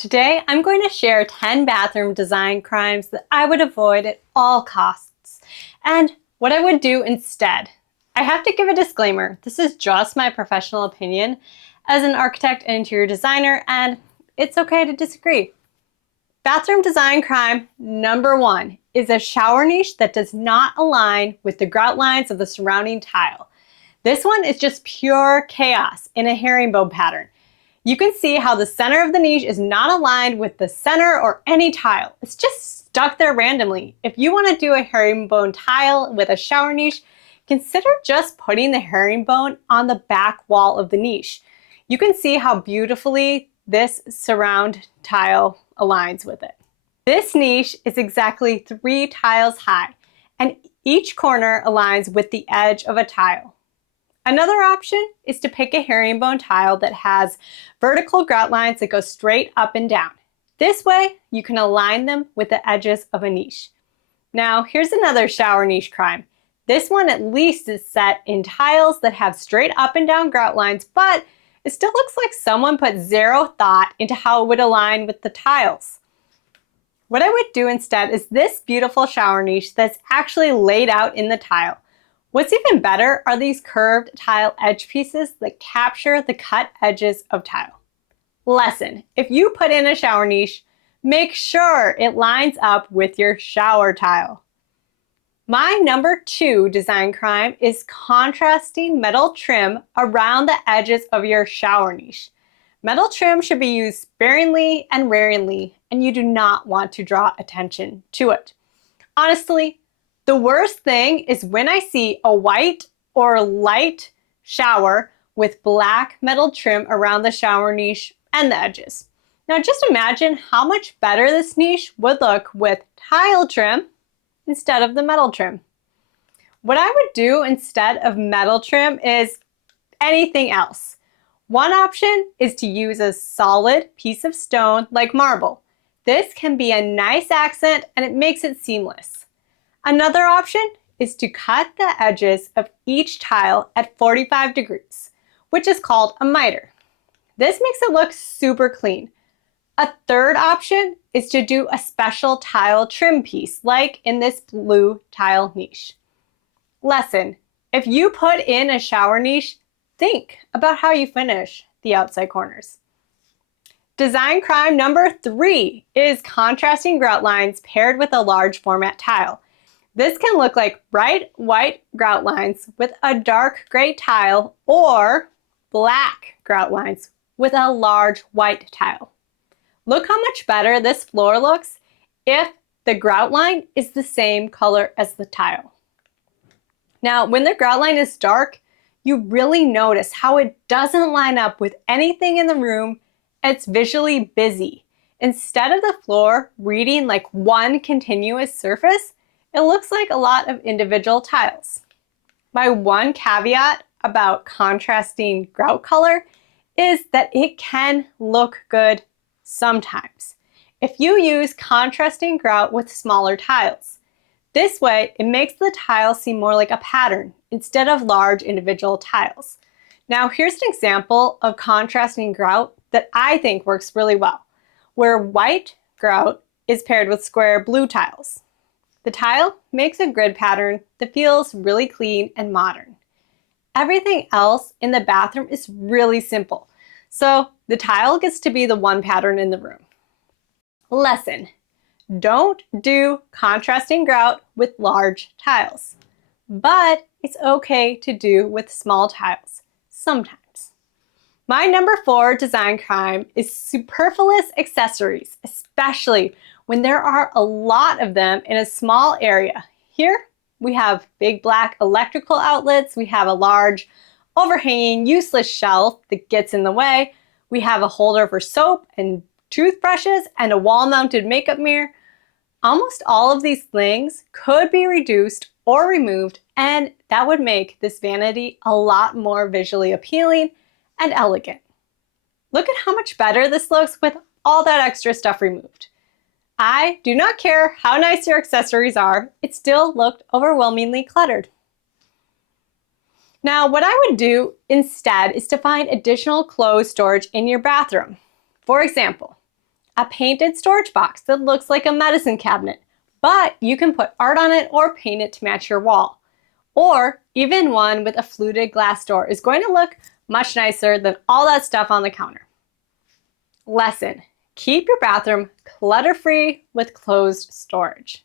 Today, I'm going to share 10 bathroom design crimes that I would avoid at all costs and what I would do instead. I have to give a disclaimer. This is just my professional opinion as an architect and interior designer, and it's okay to disagree. Bathroom design crime number 1 is a shower niche that does not align with the grout lines of the surrounding tile. This one is just pure chaos in a herringbone pattern. You can see how the center of the niche is not aligned with the center or any tile. It's just stuck there randomly. If you want to do a herringbone tile with a shower niche, consider just putting the herringbone on the back wall of the niche. You can see how beautifully this surround tile aligns with it. This niche is exactly 3 tiles high, and each corner aligns with the edge of a tile. Another option is to pick a herringbone tile that has vertical grout lines that go straight up and down. This way, you can align them with the edges of a niche. Now, here's another shower niche crime. This one at least is set in tiles that have straight up and down grout lines, but it still looks like someone put zero thought into how it would align with the tiles. What I would do instead is this beautiful shower niche that's actually laid out in the tile. What's even better are these curved tile edge pieces that capture the cut edges of tile. Lesson: if you put in a shower niche, make sure it lines up with your shower tile. My number 2 design crime is contrasting metal trim around the edges of your shower niche. Metal trim should be used sparingly and rarely, and you do not want to draw attention to it. Honestly, the worst thing is when I see a white or light shower with black metal trim around the shower niche and the edges. Now just imagine how much better this niche would look with tile trim instead of the metal trim. What I would do instead of metal trim is anything else. One option is to use a solid piece of stone like marble. This can be a nice accent and it makes it seamless. Another option is to cut the edges of each tile at 45 degrees, which is called a miter. This makes it look super clean. A third option is to do a special tile trim piece, like in this blue tile niche. Lesson: if you put in a shower niche, think about how you finish the outside corners. Design crime number 3 is contrasting grout lines paired with a large format tile. This can look like bright white grout lines with a dark gray tile or black grout lines with a large white tile. Look how much better this floor looks if the grout line is the same color as the tile. Now, when the grout line is dark, you really notice how it doesn't line up with anything in the room. It's visually busy. Instead of the floor reading like one continuous surface, it looks like a lot of individual tiles. My one caveat about contrasting grout color is that it can look good sometimes if you use contrasting grout with smaller tiles. This way, it makes the tile seem more like a pattern instead of large individual tiles. Now, here's an example of contrasting grout that I think works really well, where white grout is paired with square blue tiles. The tile makes a grid pattern that feels really clean and modern. Everything else in the bathroom is really simple, so the tile gets to be the one pattern in the room. Lesson: don't do contrasting grout with large tiles, but it's okay to do with small tiles sometimes. My number 4 design crime is superfluous accessories, especially when there are a lot of them in a small area. Here we have big black electrical outlets, we have a large overhanging useless shelf that gets in the way, we have a holder for soap and toothbrushes and a wall-mounted makeup mirror. Almost all of these things could be reduced or removed, and that would make this vanity a lot more visually appealing and elegant. Look at how much better this looks with all that extra stuff removed. I do not care how nice your accessories are, it still looked overwhelmingly cluttered. Now, what I would do instead is to find additional clothes storage in your bathroom. For example, a painted storage box that looks like a medicine cabinet, but you can put art on it or paint it to match your wall. Or even one with a fluted glass door is going to look much nicer than all that stuff on the counter. Lesson: keep your bathroom clutter-free with closed storage.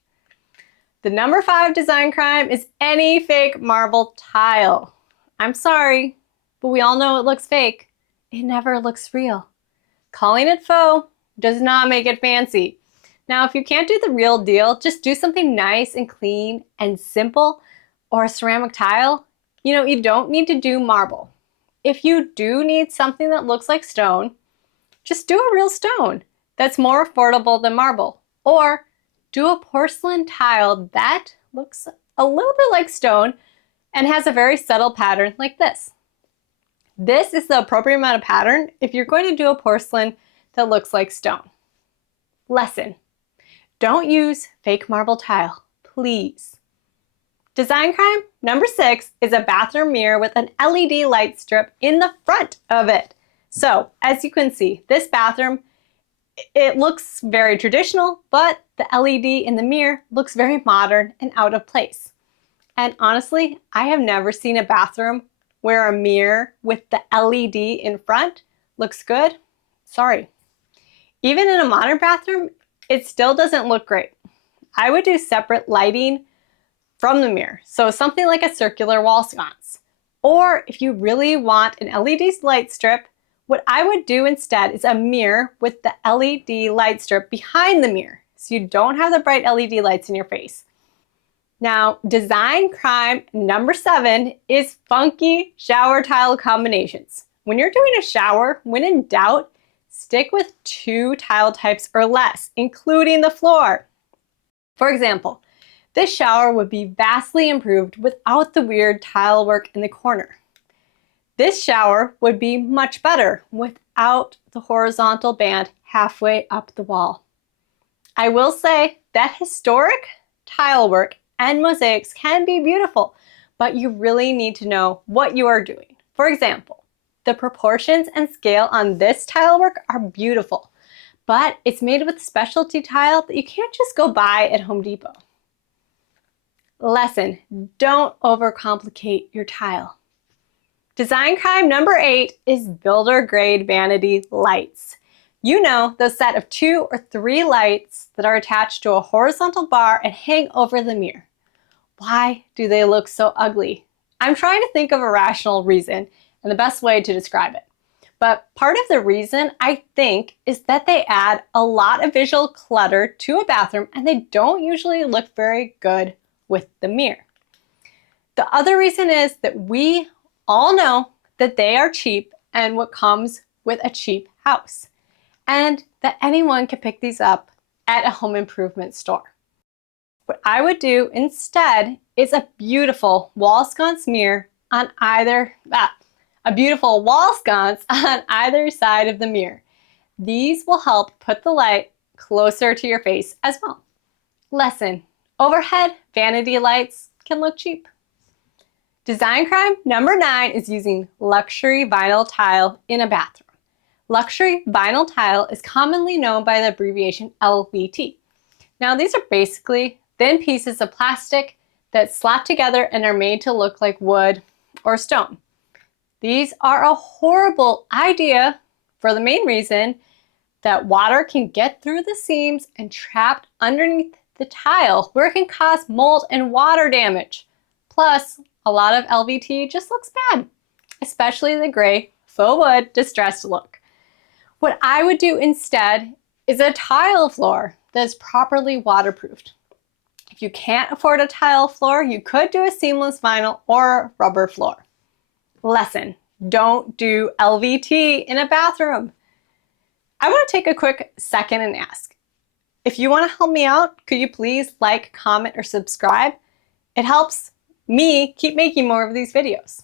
The number 5 design crime is any fake marble tile. I'm sorry, but we all know it looks fake. It never looks real. Calling it faux does not make it fancy. Now, if you can't do the real deal, just do something nice and clean and simple, or a ceramic tile. You don't need to do marble. If you do need something that looks like stone, just do a real stone that's more affordable than marble. Or do a porcelain tile that looks a little bit like stone and has a very subtle pattern like this. This is the appropriate amount of pattern if you're going to do a porcelain that looks like stone. Lesson: don't use fake marble tile, please. Design crime number 6 is a bathroom mirror with an LED light strip in the front of it. So, as you can see, this bathroom, it looks very traditional, but the LED in the mirror looks very modern and out of place. And honestly, I have never seen a bathroom where a mirror with the LED in front looks good. Sorry. Even in a modern bathroom, it still doesn't look great. I would do separate lighting from the mirror, so something like a circular wall sconce. Or if you really want an LED light strip, what I would do instead is a mirror with the LED light strip behind the mirror, so you don't have the bright LED lights in your face. Now, design crime number 7 is funky shower tile combinations. When you're doing a shower, when in doubt, stick with 2 tile types or less, including the floor. For example, this shower would be vastly improved without the weird tile work in the corner. This shower would be much better without the horizontal band halfway up the wall. I will say that historic tile work and mosaics can be beautiful, but you really need to know what you are doing. For example, the proportions and scale on this tile work are beautiful, but it's made with specialty tile that you can't just go buy at Home Depot. Lesson: don't overcomplicate your tile. Design crime number 8 is builder grade vanity lights. You know, those set of 2 or 3 lights that are attached to a horizontal bar and hang over the mirror. Why do they look so ugly? I'm trying to think of a rational reason and the best way to describe it. But part of the reason, I think, is that they add a lot of visual clutter to a bathroom and they don't usually look very good with the mirror. The other reason is that we all know that they are cheap and what comes with a cheap house, and that anyone can pick these up at a home improvement store. What I would do instead is a beautiful wall sconce mirror on either side of the mirror. These will help put the light closer to your face as well. Lesson: overhead vanity lights can look cheap. Design crime number 9 is using luxury vinyl tile in a bathroom. Luxury vinyl tile is commonly known by the abbreviation LVT. Now, these are basically thin pieces of plastic that slap together and are made to look like wood or stone. These are a horrible idea for the main reason that water can get through the seams and trapped underneath the tile, where it can cause mold and water damage. Plus, a lot of LVT just looks bad, especially the gray faux wood distressed look. What I would do instead is a tile floor that is properly waterproofed. If you can't afford a tile floor, you could do a seamless vinyl or rubber floor. Lesson: don't do LVT in a bathroom. I want to take a quick second and ask, if you want to help me out, could you please like, comment, or subscribe? It helps me keep making more of these videos.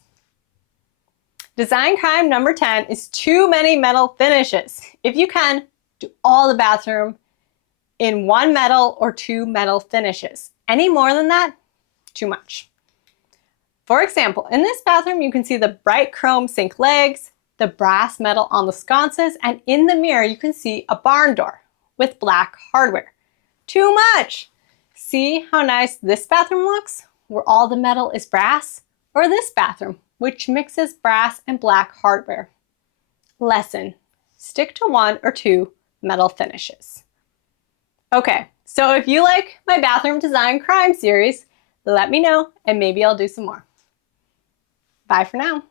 Design crime number 10 is too many metal finishes. If you can, do all the bathroom in 1 metal or 2 metal finishes. Any more than that, too much. For example, in this bathroom, you can see the bright chrome sink legs, the brass metal on the sconces, and in the mirror, you can see a barn door. with black hardware. Too much! See how nice this bathroom looks, where all the metal is brass? Or this bathroom, which mixes brass and black hardware. Lesson: stick to 1 or 2 metal finishes. Okay, so if you like my bathroom design crime series, let me know and maybe I'll do some more. Bye for now.